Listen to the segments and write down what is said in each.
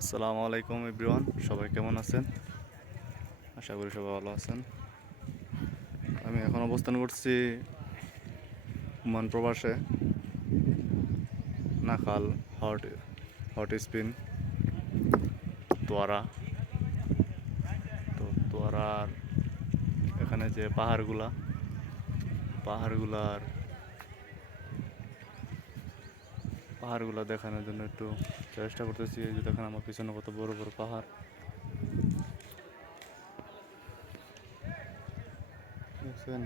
আসসালামু আলাইকুম এভরিওয়ান, সবাই কেমন আছেন? আশা করি সবাই ভালো আছেন। আমি এখন অবস্থান করছি মান প্রবাসে নাকাল হট হট স্পিন, তোয়ারা। তো তোয়ারার এখানে যে পাহাড়গুলা, পাহাড়গুলার পাহাড়গুলো দেখানোর জন্য একটু চেষ্টা করতেছি। এই যে দেখেন আমার পিছনে কত বড় বড় পাহাড়। দেখছেন?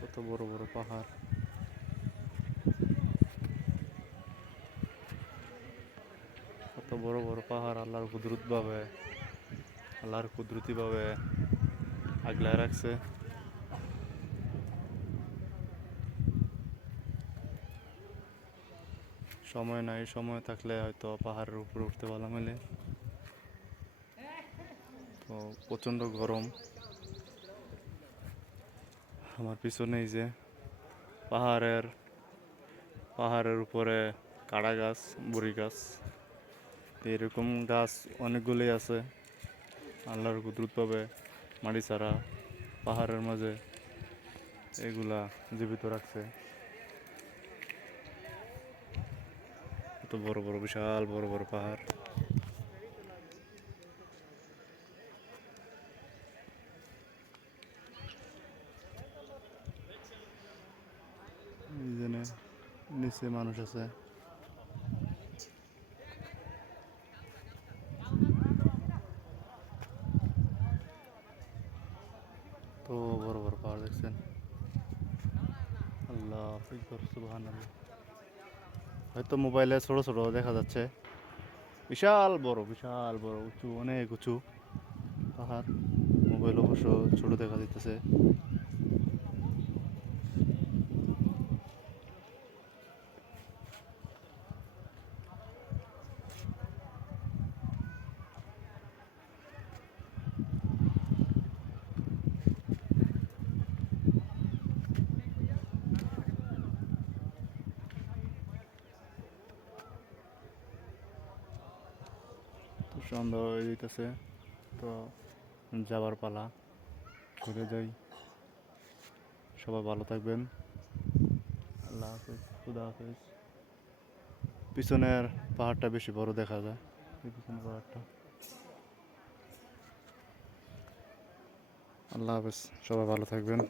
কত বড় বড় পাহাড়। কত বড় বড় পাহাড় আল্লাহর কুদরত ভাবে আল্লাহর কুদরতি ভাবে আগলায় রাখছে। সময় নাই, সময় থাকলে হয়তো পাহাড়ের উপরে উঠতে ভালো মেলে তো প্রচণ্ড গরম। আমার পিছনেই যে পাহাড়ের পাহাড়ের উপরে কাড়া গাছ, বড়ি গাছ। এরকম গাছ অনেকগুলি আছে। আল্লাহর কুদরত পাবে, মাটি ছাড়া পাহাড়ের মাঝে এগুলা জীবিত রাখছে। কত বড় বড়, বিশাল, বড় বড় পাহাড়। নিচে মানুষ আছে। তো বড় বড় পাহাড় দেখছেন। আল্লাহ সুবহানাল্লাহ। হয়তো মোবাইলে ছোট ছোট দেখা যাচ্ছে। বিশাল বড় বিশাল বড়, উঁচু, অনেক উঁচু পাহাড়। মোবাইল অবশ্য ছোট দেখা দিতেছে। সন্ধ্যা হয়ে যেতেছে তো যাবার পালা ঘুরে যাই। সবাই ভালো থাকবেন। আল্লাহ হাফেজ, খুদা হাফেজ। পিছনের পাহাড়টা বেশি বড় দেখা যায়। পিছনের পাহাড়টা। আল্লাহ হাফেজ, সবাই ভালো থাকবেন।